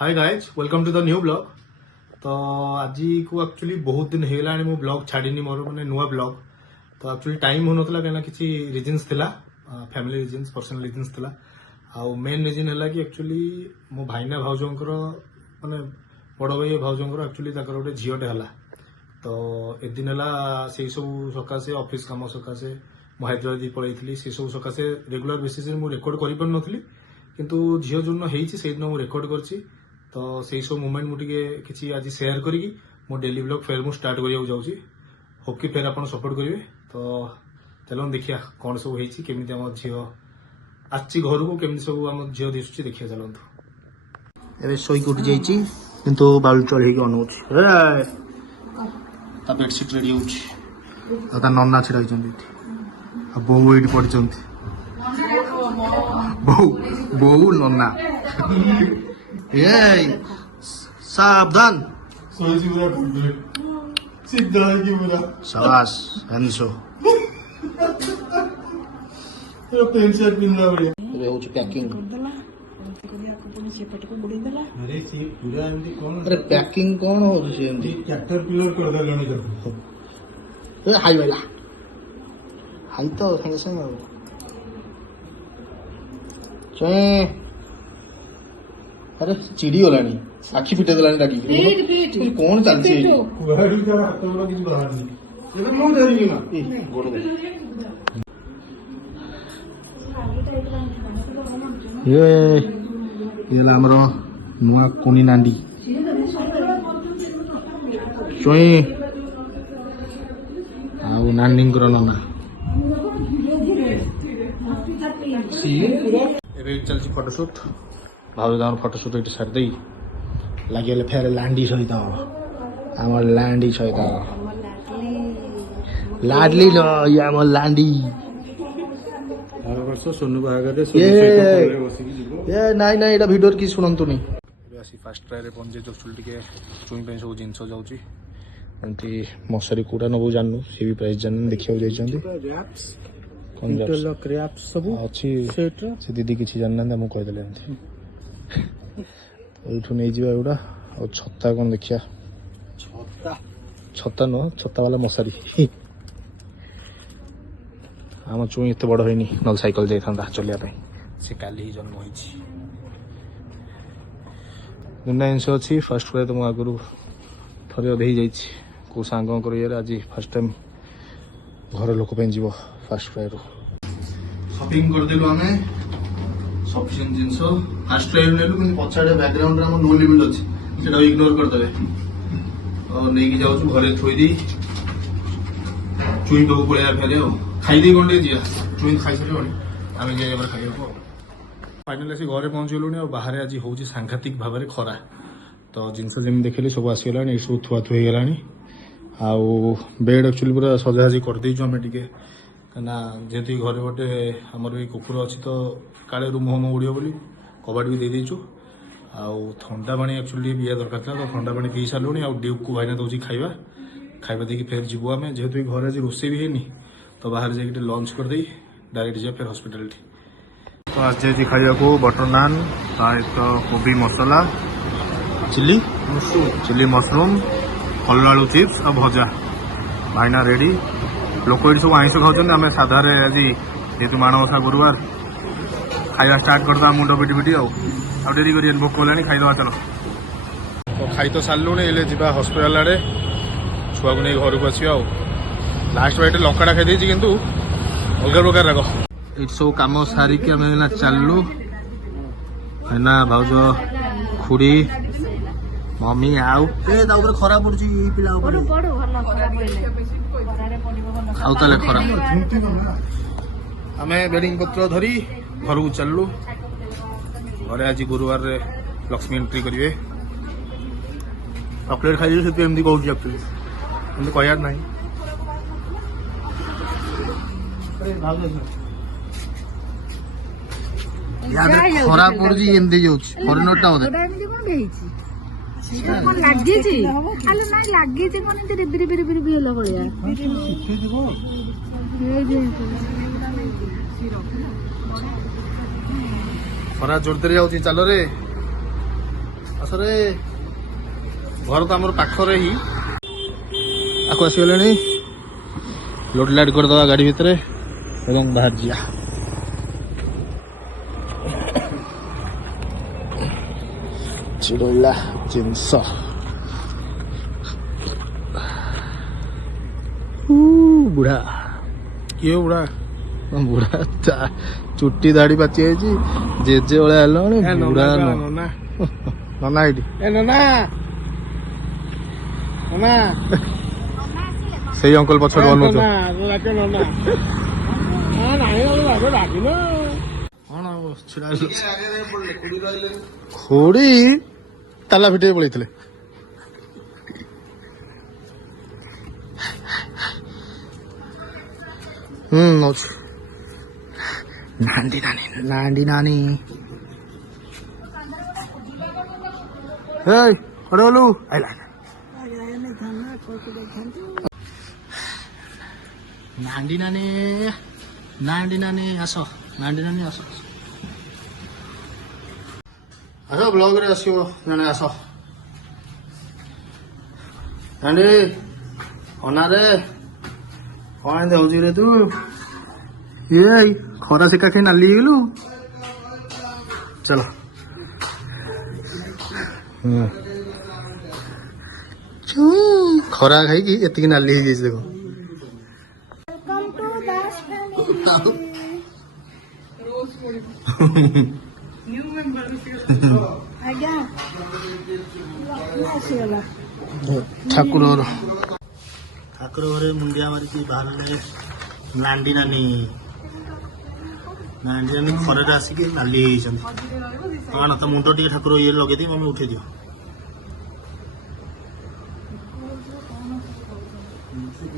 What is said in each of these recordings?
Hi guys welcome to the new blog. तो आज को एक्चुअली बहुत दिन होगा मो ब्लॉग छाड़नी मोर मैंने नुआ ब्लॉग तो एक्चुअली टाइम हो नाला कहीं किसी रिजन्स थिला फैमिली रिजन्स पर्सनल रिजन्स थिला आउ मेन रिजन है कि एक्चुअली मो भाईना भाउजंकर माने बड़ भाई भाउजंकर एक्चुअली गोटे झीटे है तो एदिन है से सब सकाशे ऑफिस काम सकाशे मु हैदराबाद पलैली से सब सकाशे रेगुलर बेसिस में रेकर्ड कर पार नी किंतु झील जो दिन मुझे रेकर्ड करछि तो से सब मोमेंट मुझे किसी आज सेयार करी मो डेली ब्लॉग फेर मुझे स्टार्ट करने जाऊँगी होप कि फेर आप सपोर्ट करेंगे तो चलो देखिया कौन सब होमी आम झील आसी घर को केमी सब आम झील दिशुची देखिए चलतु ए शोक उठी जाइए किंतु बालू चढ़ अनाऊे बेडसीट रेडी हो नना छिड़ा बोऊ ये पढ़ी बोऊ नना सावधान शाबाश हंसो पैंट शर्ट पिंदा बढ़िया रे होची पैकिंग अरे पैकिंग कौन हो एमती कैटरपिलर कर देलनी कर हाई वाला हाई तो संगे संगे चे अरे चिड़ी गलानी आखि फिटे देलानी डाकी कौन चलती है कुहाड़ी का हाथ वाला किछ बाहर नहीं ये कौन धरियो ना ए गोड़ ये हमरो नुआ कोनी नांडी चोई आउ नांडी कर नंगा एबे चलछि फोटोशूट भाव फोटोशूट ये सारी दे लगे फेर लांडी सहित आम लांडी सहित लाडली आम लांडी सोनू बाहागर नाई नाई भिडियो कि शुणुनि फास्ट ट्राए पहुंचे चुल टे चुई सब जिन जाऊँगी मशारी कूड़ा नबू जानू सी भी प्राइस जान देखा अच्छी दीदी किसी जानना मुझे कहीदेले तो नहीं जावा एगुड़ा और छत्ता कौन देखिया छत्ता नुह छत्ता वाला मशारी आम चुई एत बड़ होनी ना साइकिल जाता चलिया से काली ही जन्म होती दुनिया जिनस अच्छी फास्ट फ्राए तो मुझे आगु थे अधे ही कौ सांग ये आज फास्ट टाइम घर लोक जीव फास्ट फ्राए शॉपिंग करदेलु आम सफिशिएंट जिनस फास्ट फ्राए नेलु कि पछाड़े बैकग्राउंड रे नो लिमिट अच्छे से इग्नोर करदे और नहीं जाऊँ घरे थोड़ी चुई पाक पड़े फेरे खाई कौन जा चुई खाई सारे आम जाइए खाइबा फाइनाल आसी घरे पहुँचलुणी और बाहर आज हूँ सांघातिक भाव में खरा तो जिनस जमी देखिए सब आसगला सब थुआ थुई गला आउ बेड एक्चुअली पूरा सजासजी करदेचु आम टे कहीं जेहतु घरे गोटे आमर भी कुकुर अच्छी तो काले रूम होम उड़ियो बोली कबाट भी देदेचु आउ ठंडा पानी एक्चुअली पिया दरकार था तो ठंडा पानी पी सारूँ आउ ड्यूब को भाईना दौर खाइबा खाइबा देखिए फेर जीवु आम जेहतु घर आज रोसे भी है तो बाहर जाके लंच करदे डायरेक्ट जा फिर हॉस्पिटल तो आज जाइए खाइबा को बटर नान सहित कोबी मसला चिली मशरूम फल आलू चिप्स और भजा भाईना रेडी लोक ये सब आइस खाऊँ आम साधार आज जेहतु माणबसा गुरुवार खाଇବା स्टार्ट करदा मुंड पिटी पिटी आउ डेरी कर भोक होलानी खाईदे चलो तो खाई तो सारूँ एले जा हस्पिटाल आड़े छुआ को नहीं घर को आस लास्ट बाइट लंकाटा खाई किंतु अलग प्रकार राग ये सब कम सारिकी आम चलू है भाउज खुड़ी मम्मी आउ खरा पड़ी खाऊ ताले खरा आम बेडिंग पत्र धरी घर को चलू घरे आज गुरुवार लक्ष्मी एंट्री करेंगे चॉकलेट खाई से एमती कहूँ एक्चुअली कहर ना खरा पड़ी एमती जाऊँटा खरा जोरदार जाऊँगी चल रे ଆସରେ ଘର ତ ଆମର ପାଖରେ ହିଁ ଆକୁ ଆସିଗଲେଣି ଲୋଡ୍ ଲାଇଟ୍ କରିଦେବା ଗାଡ଼ି ଭିତରେ ଏବଂ ବାହାରି ଯିବା ଚିଡ଼େଇଲା ଜିନିଷ ବୁଢା କିଏ ବୁଢା ବୁଢା ଚୁଟି ଦାଢି ପାଚି ଯାଇଛି ଜେଜେ ଭଳିଆ ହେଲାଣି ବୁଢା ନନା ଏଇଠି ସେଇ ଅଙ୍କଲ ପଛରେ ବନଉଛ ଖୁଡି ତାଲା ଫିଟେଇ ପଳେଇଥିଲେ ନଉଛି ନାଣ୍ଡି ନାନୀ ହେଇ କୁଆଡେ ଗଲୁ ଆଇଲା ନାଣ୍ଡି ନାନୀ ଆସ ନାଣ୍ଡି ନାନୀ ଆସ ବ୍ଲଗରେ ଆସିବ ଜଣେ ଆସ ନାଣ୍ଡି ଅନାରେ କଣ ଏମିତି ହଉଛି ରେ ତୁ ଇଏ ଖରା ସେକା ଖାଇ ନାଲି ହେଇଗଲୁ ଚାଲ ଖରା ଖାଇକି ଏତିକି ନାଲି ହେଇଯାଇଛି ଦେଖ ଠାକୁର ଘରେ ମୁଣ୍ଡିଆ ମାରିକି ବାହାରିଲେ ନାଣ୍ଡି ନାନୀ ଖରାରେ ଆସିକି ନାଲି ହେଇଯାଇଛନ୍ତି କଣ ତ ମୁଣ୍ଡ ଟିକେ ଠାକୁର ଇଏ ଲଗେଇଦେଇ ମମି ଉଠେଇ ଦିଅ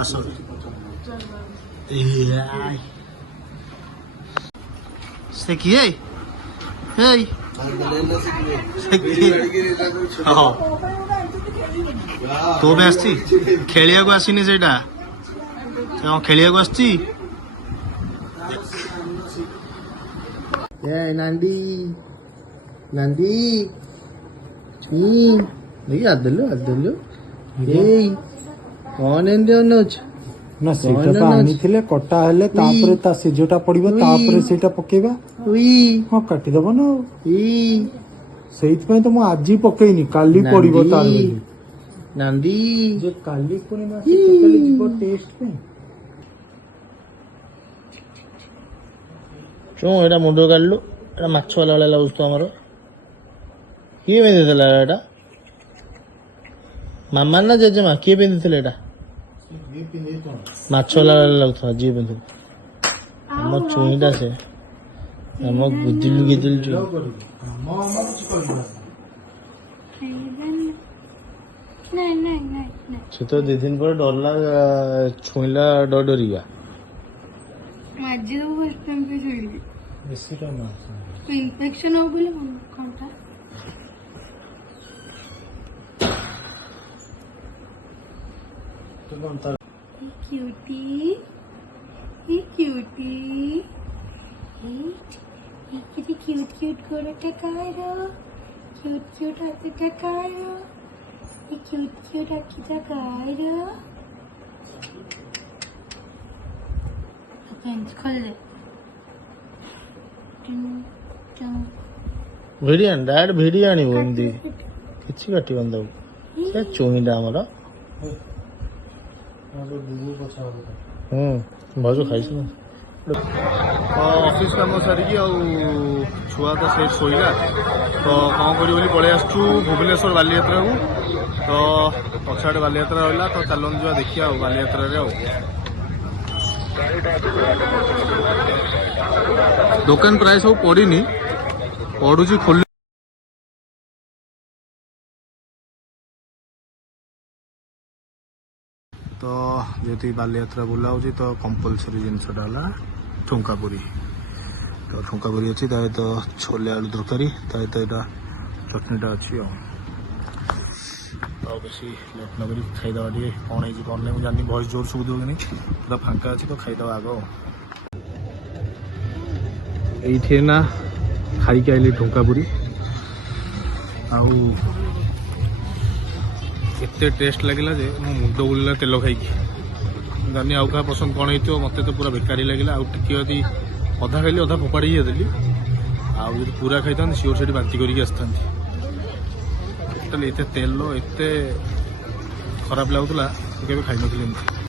ଆସ ସେ କିଏ ତୋ ବି ଆସିଛି ଖେଳିବାକୁ ଆସିନି ସେଇଟା ଖେଳିବାକୁ ଆସିଛି ନାଣ୍ଡି ଆଦେଲୁ ଏଇ କଣ ଏମିତି ଅନଉଛୁ ନା ସେଇଟା ତ ଆଣିଥିଲେ କଟା ହେଲେ ତାପରେ ତା ସିଝଟା ପଡିବ ତାପରେ ସେଇଟା ପକେଇବା ହଁ କାଟିଦବ ନା ସେଇଥିପାଇଁ ତ ମୁଁ ଆଜି ପକେଇନି କାଲି ପଡିବ ତାର ବୋଲି ନାଣ୍ଡି ଯେ କାଲି ପୁଣି କେତେବେଳେ ଯିବ ଟେଷ୍ଟ ପାଇଁ ଶୁଣ ଏଇଟା ମୁଣ୍ଡ କାଢିଲୁ ଏଇଟା ମାଛ ବାଲା ଭଳିଆ ଲାଗୁଛି ତ ଆମର କିଏ ପିନ୍ଧିଥିଲା ଏଇଟା ମାମା ନା ଜେଜେମା କିଏ ପିନ୍ଧିଥିଲେ ଏଇଟା ମାଛ ବାଲା ଭଳିଆ ଲାଗୁଥିଲା ଯିଏ ପିନ୍ଧିଥିଲା ଆମ ଚୁଇଁଟା ସେ ଆମ ଗୁଦିଲୁ ସେ ତ 2 ଦିନ ପରେ ଡରଲା ଛୁଇଁଲା ଡରିବା ଇନଫେକ୍ସନ ହବ ବୋଲି କଣଟା क्यूट गोरटा कायरो क्यूट हातटा कायरो क्यूट आखिटा कायरो खोल दे ଭିଡି ଆଣି ଡାଇରେକ୍ଟ ଭିଡି ଆଣିବୁ ଏମିତି କିଛି କାଟିବନି ତାକୁ ସେ ଚୁଇଁଟା ଆମର ଭାଉଜ ଖାଇଛୁ ଅଫିସ କାମ ସାରିକି ଆଉ ଛୁଆ ତ ସେ ଶୋଇଲା ତ କ'ଣ କରିବୁ ବୋଲି ପଳେଇ ଆସିଛୁ ଭୁବନେଶ୍ୱର ବାଲିଯାତ୍ରାକୁ ତ ପଛଆଡ଼େ ବାଲିଯାତ୍ରା ରହିଲା ତ ଚାଲନ୍ତୁ ଯିବା ଦେଖିବା ଆଉ ବାଲିଯାତ୍ରାରେ ଆଉ ଦୋକାନ ପ୍ରାୟ ସବୁ ପଡ଼ିନି ପଡ଼ୁଛି ଖୋଲି ତ ଯେହେତୁ ବାଲିଯାତ୍ରା ବୁଲା ହେଉଛି ତ କମ୍ପଲସରି ଜିନିଷଟା ହେଲା ଠୁଙ୍କା ପୁରୀ ତ ଠୁଙ୍କା ପୁରୀ ଅଛି ତା ସହିତ ଛୋଲେ ଆଳୁ ତରକାରୀ ତା ସହିତ ଏଇଟା ଚଟଣିଟା ଅଛି ଆଉ ଆଉ ବେଶୀ ଲେଟ୍ ନ କରି ଖାଇଦେବା ଟିକେ କ'ଣ ହେଇଛି କ'ଣ ନାହିଁ ମୁଁ ଜାଣିନି ଭଏସ୍ ଜୋର ଶୁଭୁଥିବ କି ନାହିଁ ପୁରା ଫାଙ୍କା ଅଛି ତ ଖାଇଦେବା ଆଗ ଏଇଠି ନା ଖାଇକି ଆଇଲି ଠୁଙ୍କା ପୁରୀ ଆଉ ଏତେ ଟେଷ୍ଟ ଲାଗିଲା ଯେ ମୋ ମୁଣ୍ଡ ବୁଲିଲା ତେଲ ଖାଇକି। ଜାନି ଆଉ କାହା ପସନ୍ଦ କ'ଣ ହେଇଥିବ, ମୋତେ ତ ପୁରା ବେକାରୀ ଲାଗିଲା। ଆଉ ଟିକେ ଯଦି ଅଧା ଖାଇଲି ଅଧା ଫୋପାଡ଼ି ଦେଲି, ଆଉ ଯଦି ପୁରା ଖାଇଥାନ୍ତି ସିଓର ସେଠି ବାନ୍ତି କରିକି ଆସିଥାନ୍ତି। ଟୋଟାଲି ଏତେ ତେଲ ଏତେ ଖରାପ ଲାଗୁଥିଲା, ମୁଁ କେବେ ଖାଇନଥିଲି ଏମିତି।